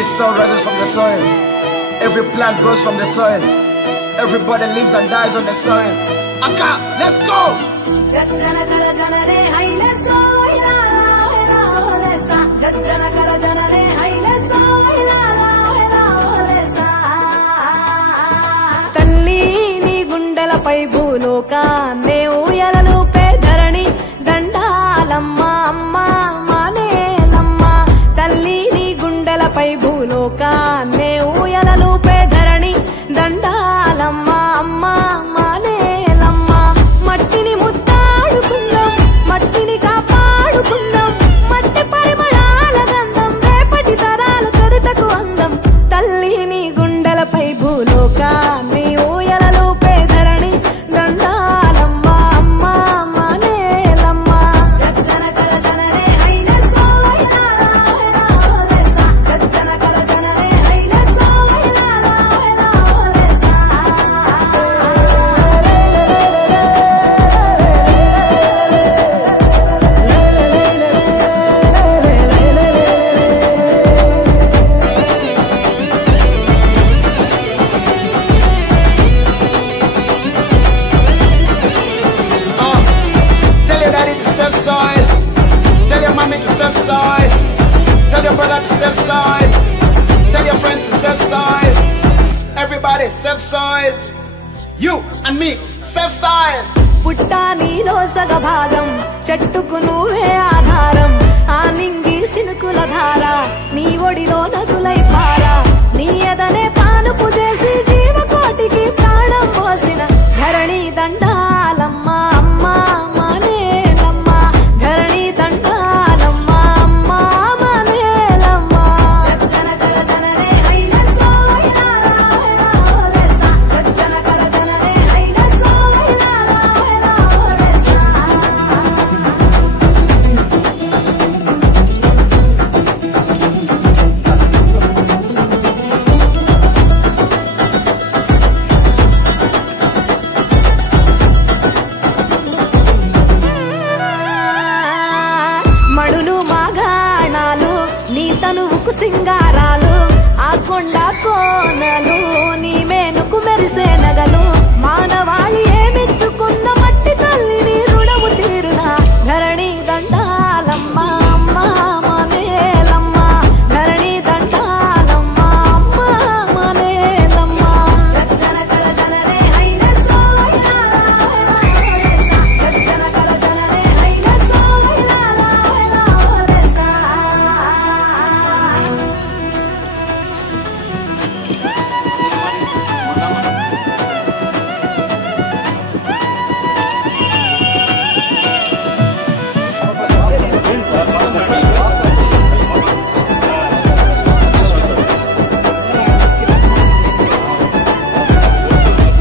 Every soul rises from the soil. Every plant grows from the soil. Everybody lives and dies on the soil. Akka, let's go! తల్లి నీ గుండెలపై భూలోకాన్నే ఊయలలూపే ధరణి దండాలమ్మ అమ్మ మానేలమ్మ. తల్లి నీ గుండెలపై భూలోకాన్నే ఊయలలూపే ధరణి దండాలమ్మ అమ్మ మానేలమ్మ. మట్టిని ముద్దాడుకుందాం, మట్టిని కాపాడుకుందాం, మట్టి పరిమళాల గంధం రేపటి తరాల చరితకు అందం. తల్లి నీ గుండెలపై భూలోకాన్ని ఊయలలూపే ధరణి దండాలమ్మ అమ్మ మానేలమ్మ. Tell your daddy to save soil. Tell your mommy to save soil. Tell your brother to save soil. Tell your friends to save soil. Everybody save soil. You and me save soil. పుట్టా నీలో సగ భాగం, చెట్టుకు నువ్వే ఆధారం. ఆ నింగి సినుకుల ధార నీ ఒడిలో నదులై పారా. నీ ఎదనే పానుపు చేసి జీవకోటికి ప్రాణం పోసిన ధరణి దండాలమ్మ అమ్మ మానేలమ్మ. ధరణి దండాలమ్మ అమ్మ మానేలమ్మ. మడులు మాగాణాలు నీ తనువుకు సింగారాలు, ఆ కొండ కోనలు నీ మేనుకు మెరిసే నగలు. మానవాళి ఏమిచ్చుకున్న మట్టి తల్లిని రుణము తీరున ధరణి దండాలమ్మ అమ్మ మానేలమ్మ. ధరణి దండాలమ్మ అమ్మ మానేలమ్మ.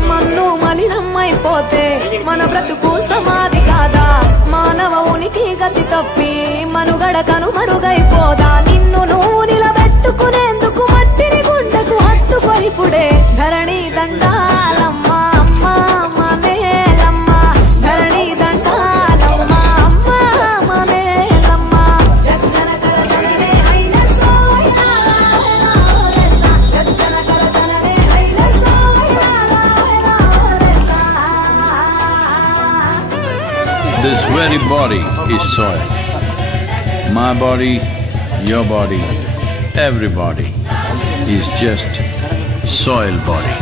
మన్ను మలినమైపోతే మన బ్రతుకు సమాధి కాదా? మానవ ఉనికి గతి తప్పి మనుగడ కనుమరుగైపోదా? నిన్ను నువ్వు నిలబెట్టుకునేందుకు మట్టిని గుండెకు హత్తుకొనిపుడే ధరణి దండాలమ్మ అమ్మ మానేలమ్మ. ధరణి దండాలమ్మ అమ్మ మానేలమ్మ. This very body is soil. My body, your body, everybody is just soil body.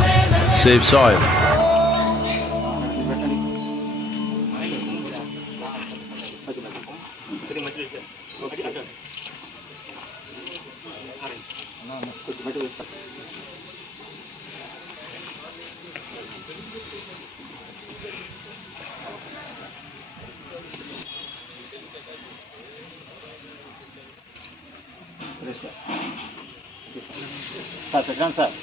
Save soil. Sir